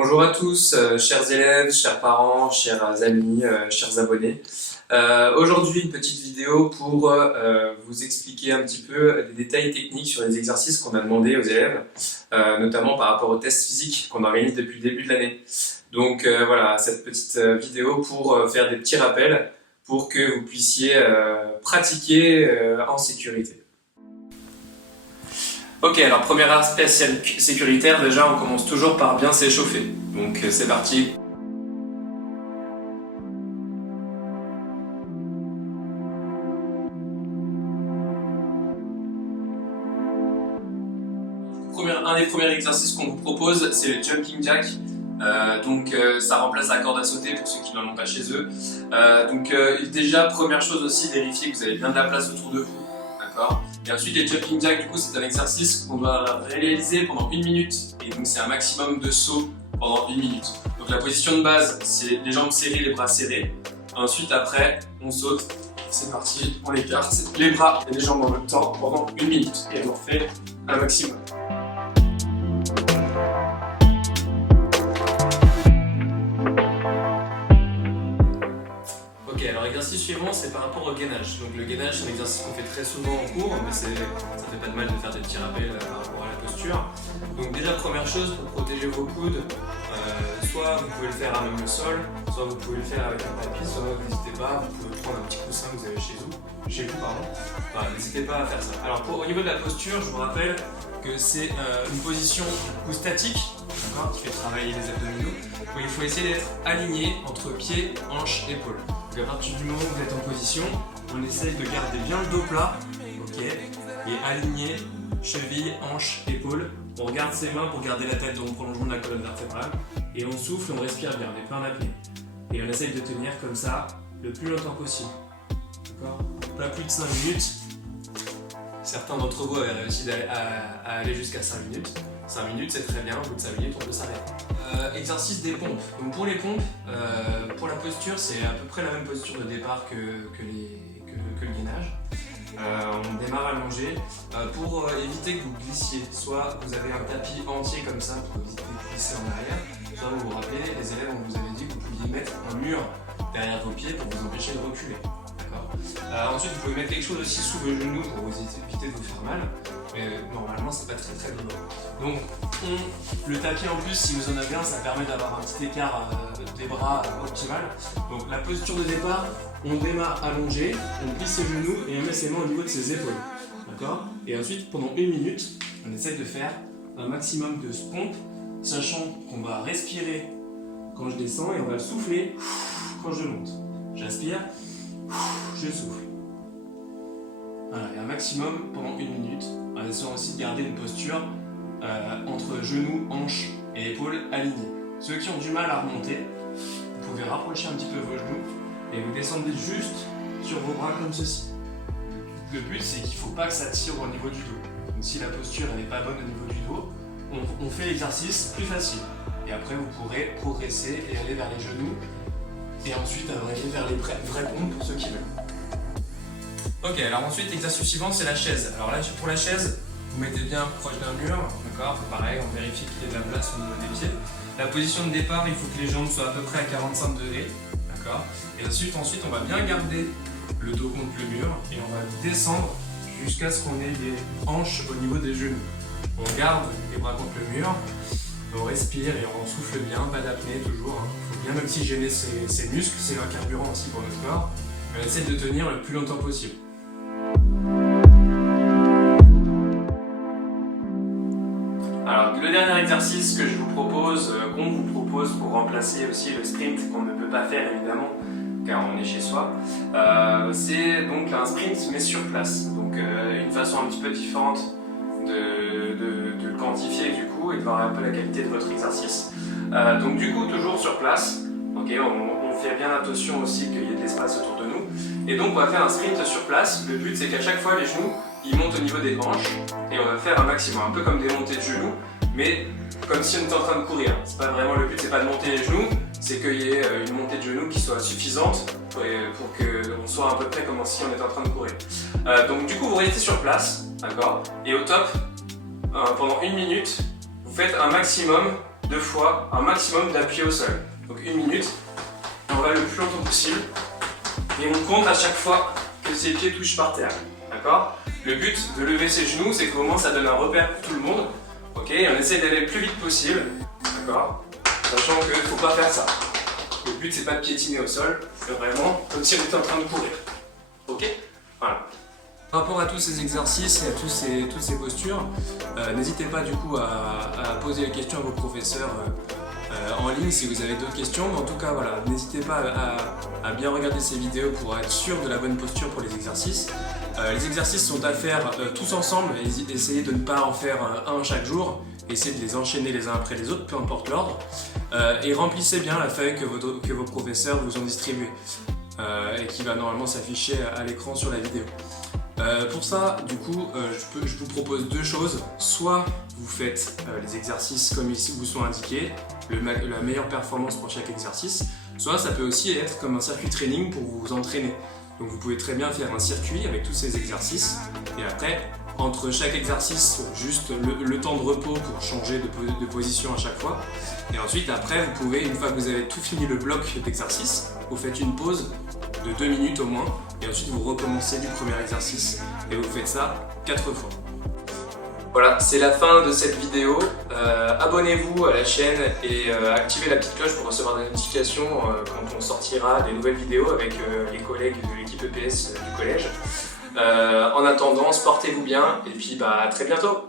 Bonjour à tous, chers élèves, chers parents, chers amis, chers abonnés. Aujourd'hui, une petite vidéo pour vous expliquer un petit peu des détails techniques sur les exercices qu'on a demandé aux élèves, notamment par rapport aux tests physiques qu'on organise depuis le début de l'année. Donc voilà, cette petite vidéo pour faire des petits rappels pour que vous puissiez pratiquer en sécurité. Ok, alors premier aspect sécuritaire, déjà on commence toujours par bien s'échauffer. Donc c'est parti. Un des premiers exercices qu'on vous propose, c'est le jumping jack. Ça remplace la corde à sauter pour ceux qui n'en ont pas chez eux. Déjà, première chose aussi, vérifiez que vous avez bien de la place autour de vous. D'accord. Et ensuite, les jumping jacks, du coup, c'est un exercice qu'on doit réaliser pendant 1 minute. Et donc, c'est un maximum de sauts pendant 1 minute. Donc, la position de base, c'est les jambes serrées, les bras serrés. Ensuite, après, on saute. C'est parti, on l'écarte. Les bras et les jambes en même temps pendant 1 minute. Et on en fait un maximum. Ok, alors l'exercice suivant, c'est par rapport au gainage. Donc le gainage, c'est un exercice qu'on fait très souvent en cours, mais ça fait pas de mal de faire des petits rappels par rapport à la posture. Donc déjà, première chose, pour protéger vos coudes, soit vous pouvez le faire à même le sol, soit vous pouvez le faire avec un tapis, soit n'hésitez pas, vous pouvez prendre un petit coussin que vous avez chez vous. N'hésitez pas à faire ça. Alors au niveau de la posture, je vous rappelle que c'est une position statique, qui fait travailler les abdominaux, où il faut essayer d'être aligné entre pieds, hanches, épaules. Donc à partir du moment où vous êtes en position, on essaye de garder bien le dos plat, et aligné, cheville, hanche, épaules. On regarde ses mains pour garder la tête dans le prolongement de la colonne vertébrale, et on souffle, on respire bien, on n'est pas en apnée. Et on essaye de tenir comme ça le plus longtemps possible. D'accord ? Pas plus de 5 minutes. Certains d'entre vous avaient réussi à aller jusqu'à 5 minutes. 5 minutes, c'est très bien, au bout de 5 minutes, on peut s'arrêter. Exercice des pompes. Donc pour les pompes, pour la posture, c'est à peu près la même posture de départ que le gainage. On démarre allongé pour éviter que vous glissiez. Soit vous avez un tapis entier comme ça pour éviter de glisser en arrière, soit vous vous rappelez, les élèves, on vous avait dit que vous pouviez mettre un mur derrière vos pieds pour vous empêcher de reculer. Ensuite, vous pouvez mettre quelque chose aussi sous vos genoux pour vous éviter de vous faire mal, mais normalement, c'est pas très douloureux. Donc, le tapis en plus, si vous en avez un, ça permet d'avoir un petit écart des bras optimal. Donc, la posture de départ, on démarre allongé, on plie ses genoux et on met ses mains au niveau de ses épaules. D'accord ? Et ensuite, pendant 1 minute, on essaie de faire un maximum de pompes, sachant qu'on va respirer quand je descends et on va souffler quand je monte. J'inspire. Je souffle. Voilà, et un maximum pendant 1 minute, en essayant aussi de garder une posture entre genoux, hanches et épaules alignées. Ceux qui ont du mal à remonter, vous pouvez rapprocher un petit peu vos genoux et vous descendez juste sur vos bras comme ceci. Le but, c'est qu'il ne faut pas que ça tire au niveau du dos. Donc si la posture n'est pas bonne au niveau du dos, on fait l'exercice plus facile. Et après, vous pourrez progresser et aller vers les genoux. Et ensuite aller vers les vrais pompes pour ceux qui veulent. Ok, alors ensuite l'exercice suivant c'est la chaise. Alors là pour la chaise, vous mettez bien proche d'un mur, d'accord. Pareil, on vérifie qu'il y a de la place au niveau des pieds. La position de départ, il faut que les jambes soient à peu près à 45 degrés, d'accord. Et ensuite on va bien garder le dos contre le mur et on va descendre jusqu'à ce qu'on ait les hanches au niveau des genoux. On garde les bras contre le mur. On respire et on souffle bien, pas d'apnée toujours. Il faut bien oxygéner ses muscles, c'est un carburant aussi pour notre corps. On essaie de tenir le plus longtemps possible. Alors le dernier exercice que je vous propose, qu'on vous propose pour remplacer aussi le sprint qu'on ne peut pas faire évidemment car on est chez soi, c'est donc un sprint mais sur place. Donc une façon un petit peu différente de le quantifier du coup et de voir un peu la qualité de votre exercice. Donc du coup toujours sur place, on fait bien attention aussi qu'il y ait de l'espace autour de nous et donc on va faire un sprint sur place. Le but c'est qu'à chaque fois les genoux ils montent au niveau des hanches et on va faire un maximum, un peu comme des montées de genoux mais comme si on était en train de courir. C'est pas vraiment le but, c'est pas de monter les genoux, c'est qu'il y ait une montée de genoux qui soit suffisante pour qu'on soit à peu près comme si on était en train de courir. Donc du coup vous restez sur place, d'accord, et au top, pendant 1 minute, vous faites un maximum 2 fois un maximum d'appui au sol. Donc 1 minute, et on va le plus longtemps possible. Et on compte à chaque fois que ses pieds touchent par terre. D'accord? Le but de lever ses genoux, c'est qu'au moins ça donne un repère pour tout le monde. Ok? Et on essaie d'aller le plus vite possible. D'accord? Sachant qu'il ne faut pas faire ça. Le but c'est pas de piétiner au sol, c'est vraiment comme si on était en train de courir. Ok? Voilà. Par rapport à tous ces exercices et à toutes ces postures, n'hésitez pas du coup à poser les questions à vos professeurs en ligne si vous avez d'autres questions. Mais en tout cas, voilà, n'hésitez pas à bien regarder ces vidéos pour être sûr de la bonne posture pour les exercices. Les exercices sont à faire tous ensemble, essayez de ne pas en faire un chaque jour, essayez de les enchaîner les uns après les autres, peu importe l'ordre, et remplissez bien la feuille que vos professeurs vous ont distribuée et qui va normalement s'afficher à l'écran sur la vidéo. Pour ça, du coup, je vous propose 2 choses. Soit vous faites les exercices comme ils vous sont indiqués, la meilleure performance pour chaque exercice, soit ça peut aussi être comme un circuit training pour vous entraîner. Donc vous pouvez très bien faire un circuit avec tous ces exercices et après, entre chaque exercice, juste le temps de repos pour changer de position à chaque fois. Et ensuite, après, vous pouvez, une fois que vous avez tout fini le bloc d'exercice, vous faites une pause de 2 minutes au moins et ensuite vous recommencez du premier exercice et vous faites ça 4 fois. Voilà, c'est la fin de cette vidéo. Abonnez-vous à la chaîne et activez la petite cloche pour recevoir des notifications quand on sortira des nouvelles vidéos avec les collègues de l'équipe EPS du collège. En attendant, portez-vous bien et puis à très bientôt.